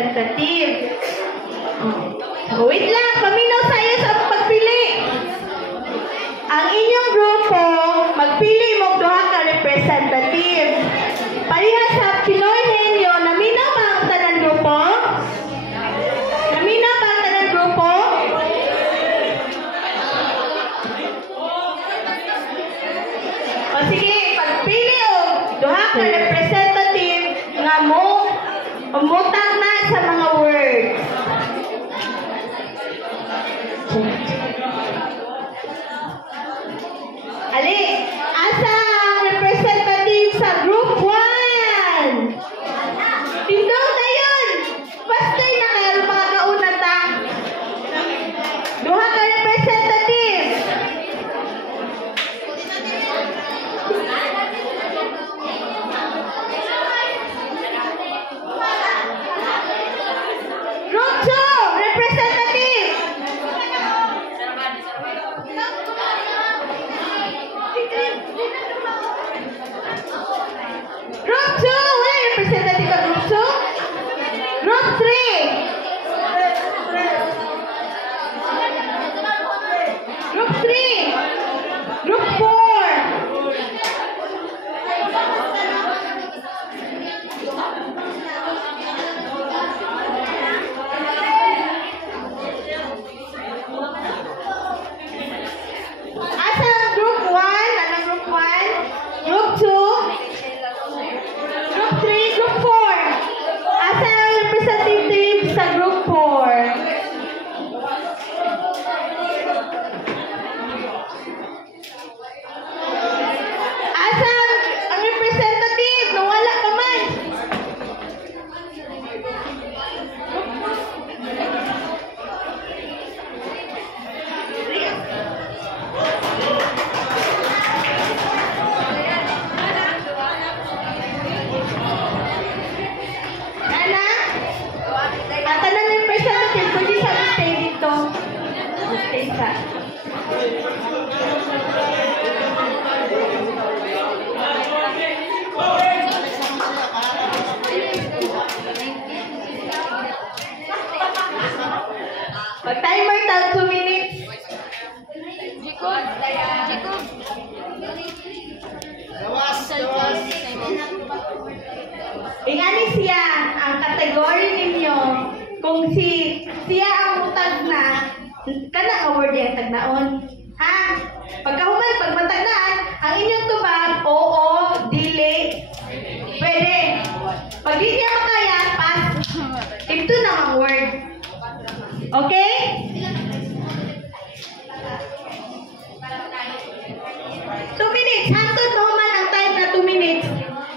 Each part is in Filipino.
representative. Wait lang, paminaw sa'yo sa pagpili. Ang inyong grupo, magpili mo duha ka representative. Pareha sa Pinoy Henyo, naminaw ba ang tanang grupo? Naminaw ba ang tanang grupo? O sige, pagpili o duha ka representative nga mo umutang na sa mga words. Ali, asa ang representative sa group 1? Tindong dayon. Pastay na kayo mga kauna ta. Duha ka representative. Group 2, representative. Group 2, wala yung representative sa Group 2? Group 3. Group 3. Group 4. Asa ang Group 1? Anong Group 1? Group 2? Group 3, Group 4. Asa ang representative sa Group 4? Asa ang representative? Nung wala ka man. Nana? Ang tanong ng representative, pwede sa stay dito. Stay sa. Mag-timer tag 2 minutes. Ingani siya ang kategory ninyo kung siya ang utag na kana ka word yung tagnaon. Ha? Pagkahuman, pag matagnaan, ang inyong tubag, oo, dili, pwede. Pag di niya makaya, pass. Ito na ang word. Okay? Minutes. Hangtod naman ang time na 2 minutes.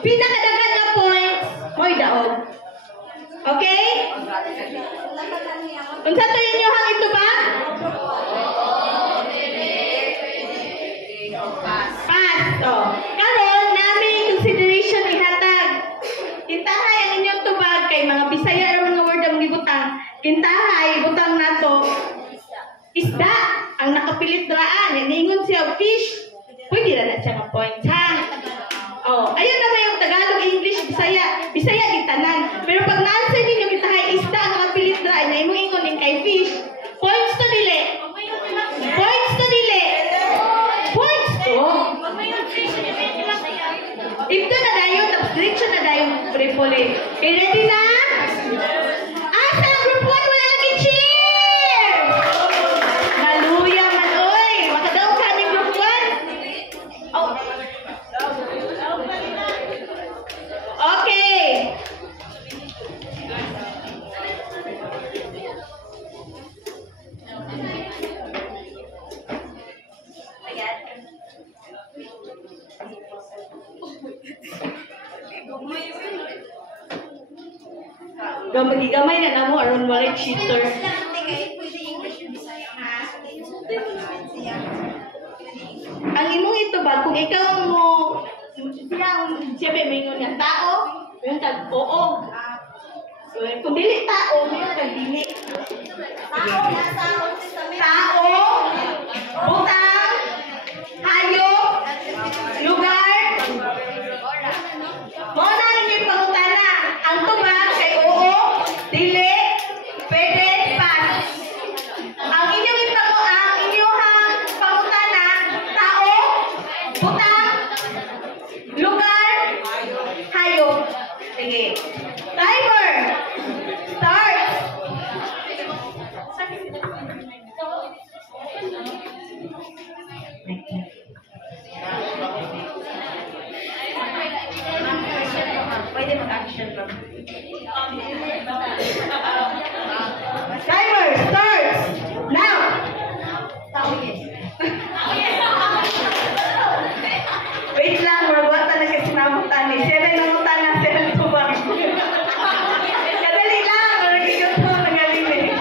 Pinakadagan na point, mo'y daog. Okay? Unsa to inyo hang ito ba? Pass. Oh. Karon nami consideration ihatag. Kintahay ang inyong tubag kay mga Bisaya ra mga word ang gibutang. Kintahay butang nato. Isda ang nakapilit raan. Niingon siya fish. Pwede na siya ma-point, ha? Oh, ayun naman yung Tagalog, English, Bisaya. Bisaya gitanan. Pero pag na-answer ninyo kitahay isda ang nakapilit raan na imong ingon ning kay fish. Points to dili. Points to dili. Points to. Ito na dayon, tapos diretso na dayon prepole. Okay, ready na? Asa ang group 1 wala lagi cheer! Maluya man, oy! Makadaw ka ni group 1? Oh. Okay. Gamay na namo aron walay cheater. Ang imong ito ba kung ikaw mo siya may nga tao, yung tag oo. So, kung dili tao, may tag dili. Tao, butang, hayop, lugar. Mo na inyong pangutana. Ang tubag kay oo, dili. Timer starts now. Wait lang, mabuhat na kasi namutan ni. Siya rin namutan na siya ng tubag. Kadali lang, nagiging ko ng galing.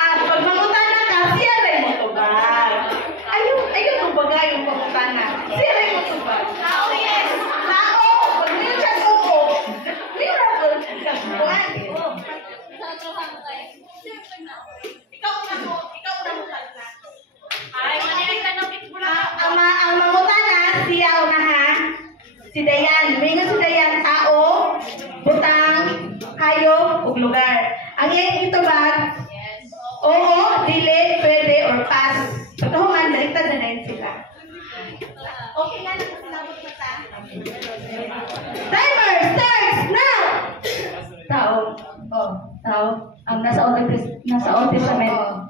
At pag mamutan na ka, siya rin mo tubag. Ayun tubagay yung mamutan na. Siya rin mo tubag. Tao, yes. Tao, pag nyo siya tuko. Miracle. Buwan. Ikaw na mo na. Ay, manilig ka ng pitbula. Ang mangutana, siya na ha. Si Dayan. Mingon si Dayan, tao, butang, hayop, ug lugar. Ang iyang itubag, oo, dili, pwede, or pass. Sa tuhuman, baliktad na rin sila. Okay na, nakasilabot na ta. Timer starts now! Tao. Oh, tao. Nasa Old Testament.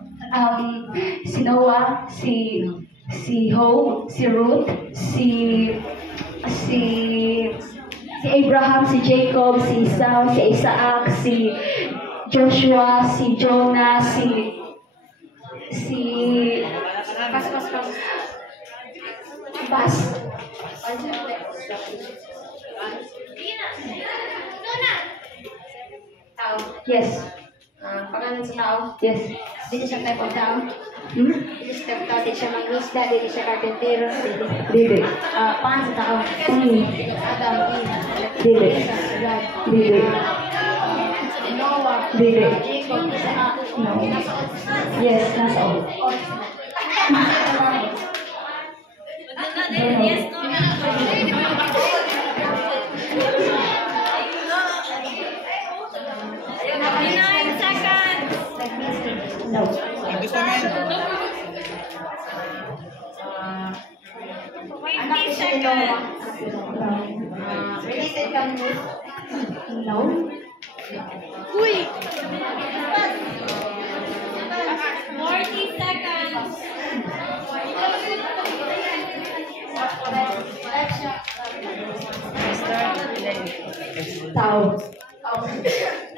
Si Noah, si Job, si Ruth, si Abraham, si Jacob, si Esau, si Isaac, si Joshua, si Jonah, si Bas. Tao. Yes. Pangalan sa tao. Yes. Dito siya type of tao. Dito siya type of tao. Dito siya mangisda. Dito siya karpentero. Dili. Pangalan sa tao. Adam, Eve. Dili. God. Dili. Noah. Dili. Jacob. Isaac. No. Yes, nasa Old. Yes, no. No. Anak ko si Noah. Related ka mo? No. Uy! 40 seconds. Tao.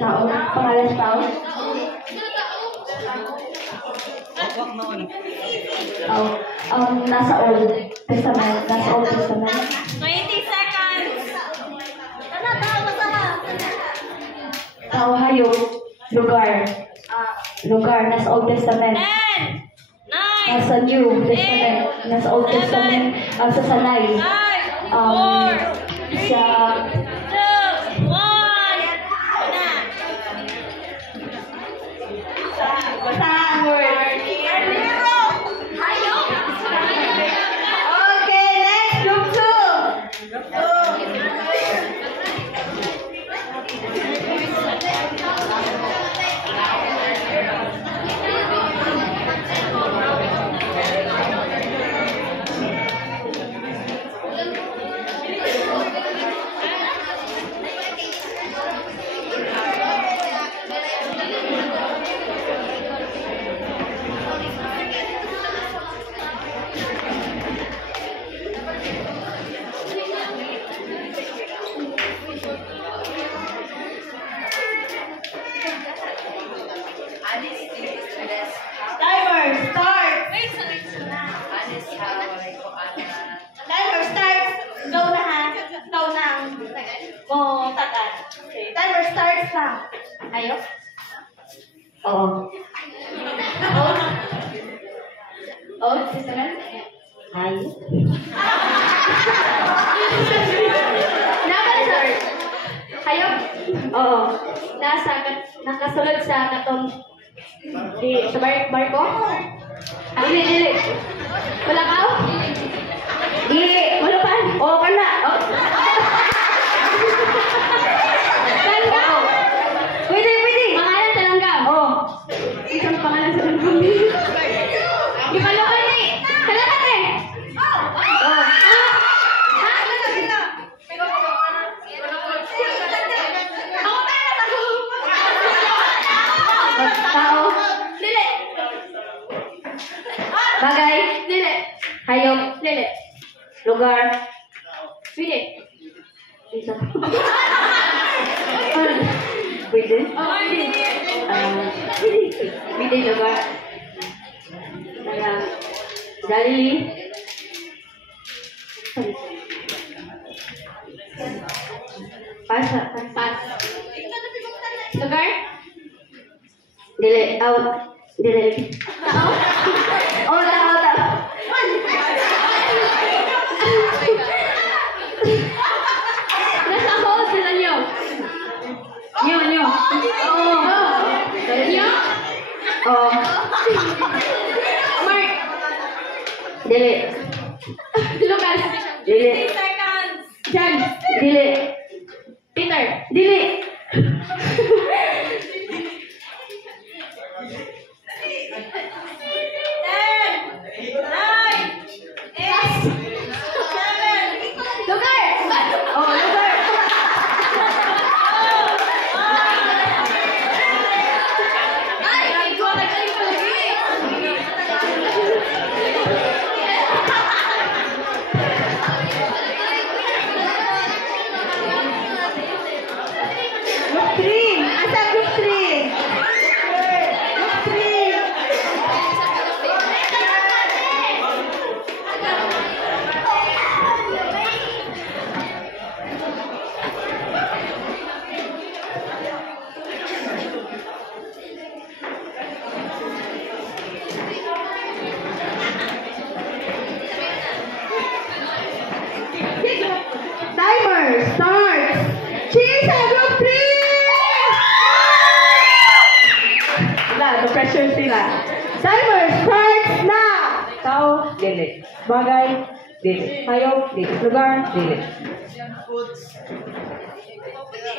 Tao. Pangalan sa tao. Nasa Old Testament. Nasa Old Testament. 20 seconds. Tao, hayop. Lugar. Lugar. Nasa Old Testament. 10, 9, Nasa New Testament. Nasa Old Testament. Sa Sanay. 5, 4, Sa 2, 1. Na. Basta ang word. Okay, next group 2. Timer start. Timer start. Go na ha. Go na. Mo tagan. Okay. Timer starts na. Ayo. Oo. Oh, sister. Ay. Number. Hayop. Oo. Nakasulod sa katong sa barko. Dili. Wala ka? Dili. Wala pa? Oo ka na. Oh. Talangga. Pwede. Pangalan talangga. Oo. Isang pangalan sa talangga. Di ba lokal ni? Talangga ni? Oo. Tao. Dili. Bagay. Dili. Hayop. Dili. Lugar. Dili. Isa. Pwede? Pwede na ba? Dali. Pas. Lugar? Dili. Dili. Oh, tao. Nasa hold sila nyo. Nyo. Nyo. Mark. Dili. Lucas. Dili. 30 seconds. Jan. Dili. Peter. Dili. 10, 9, 8, 7, Lugar. Oh, lugar. Group 3. Asa group 3? Group 3. Timer starts. Cheers sa group 3! Wala, no-pressure sila. Timer starts now! Tao, dili. Bagay, dili. Hayop, dili. Lugar, dili.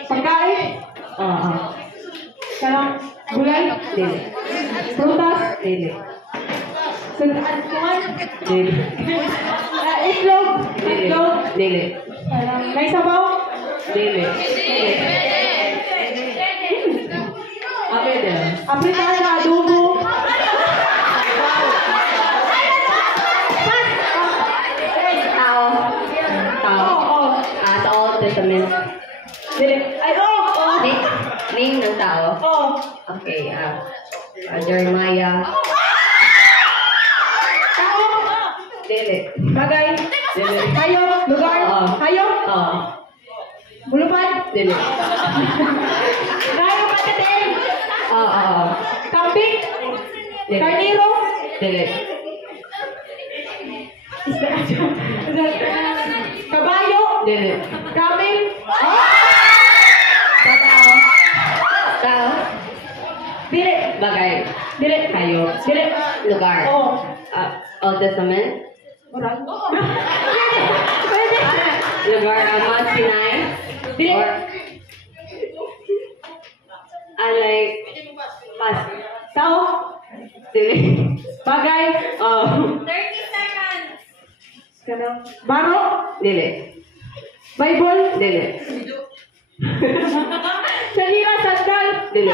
Pagkain? Oo. Sarang gulay? Dili. Prutas? Dili. Suntuan? Dili. Itlog? Itlog? Dili. May sabaw? Dili. Apritan na adobo. Tao. Oo. Sa Old Testament. Dili. Ay, oo. Name ng tao. Oo. Okay. Jeremiah. Tao. Dili. Bagay. Dili. Hayop. Lugar. Oo. Hayop. Oo. Bulupad. Dili. Hayop patatin. Oo. Kambing. Dili. Karniro. Dili. Kabayo. Dili. Camel. Tao. Dili. Bagay. Dili. Hayop. Dili. Lugar. Oo. Old Testament. Oral. Pwede. Lugar. Mount Sinai. Dili. Or like pas. Tao. Dili. Bagay. 30 seconds. Kanang baro. Dili. Bible. Dili. Sanira. Sandal. Dili.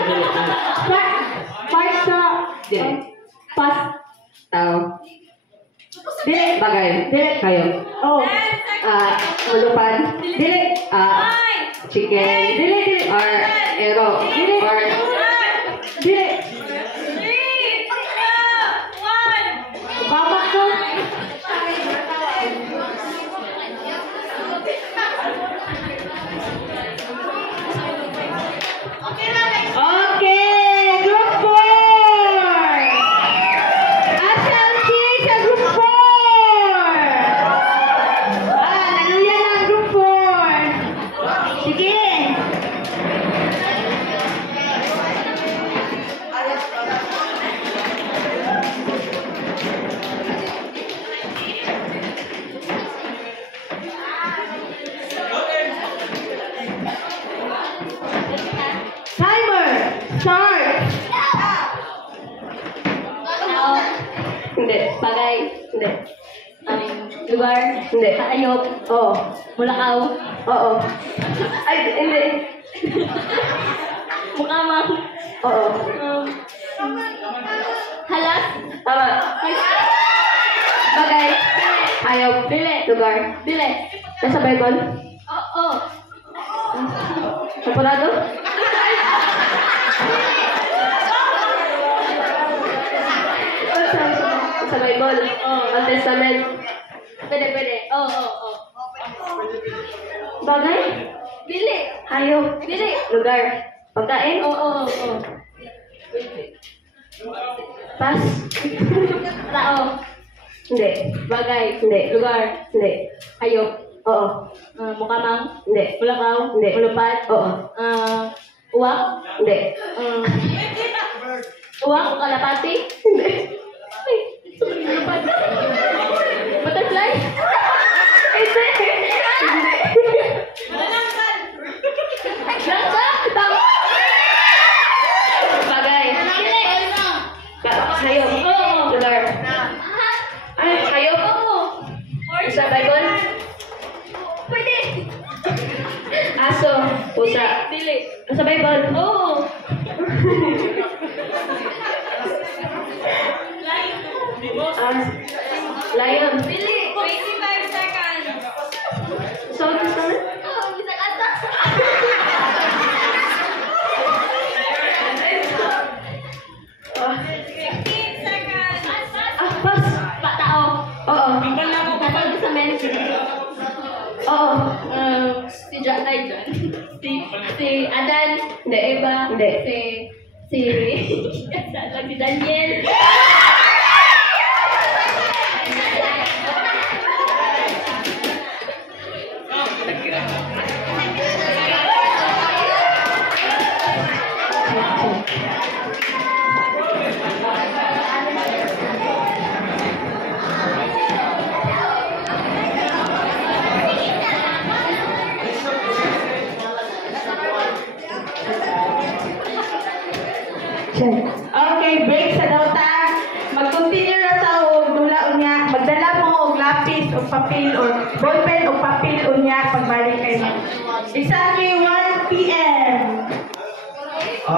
Part sa. Dili. Pas. Tao. Dili. Bagay. Dili. Hayop. Oh. 10 seconds. Mulupan. Dili. 9, Chicken. Dili. Dili. Or ero. Dili. Or Dili. 3, 2, 1. Bamak ko. Okay, group 4. Asal cheers sa group 4. Naluya na ang group 4. Sige. Timer, start. hindi. Bagay. Hindi. Lugar. Hindi. Hayop. Oo. Mulakaw. Oo. Ay, hindi. Mukamang. Oo. Halas. Tama. Bagay. Hayop. Dili. Lugar. Dili. Nasa Bible. Oo. Kapulado? Bible. Old Testament. Pwede. Oo. Bagay. Dili. Hayop. Dili. Lugar. Pagkain. Oo. Pas. Tao. Hindi. Bagay. Hindi. Lugar. Hindi. Hayop. Oo. Mukamang. Hindi. Mulakaw. Hindi. Mulupad. Oo. Uwak. Hindi. Uwak o kalapati. Hindi. Mulupad. Butterfly. Hindi. Langka. Tama. Bagay. Dili. Hayop. Oo. Lugar. Ay, hayop. Oo. Sa Bible. Pwede. Aso. Pusa. Dili. Sa Bible. Oo. Lion. Dili. 25 seconds. So, gusto mo? Oo, bisa kata. Ah, 15 seconds. pas. Patao. Oo. Katawag sa men. Oo. Si John. Ay, John. Si Adan. Hindi. Eva. Hindi. Si si Daniel. Okay, break sa dauta. Mag-continue na sa og dula unya. Magdala mo og lapis o papel or ballpen o papel unya pagbalik kay mo. Exactly 1 p.m.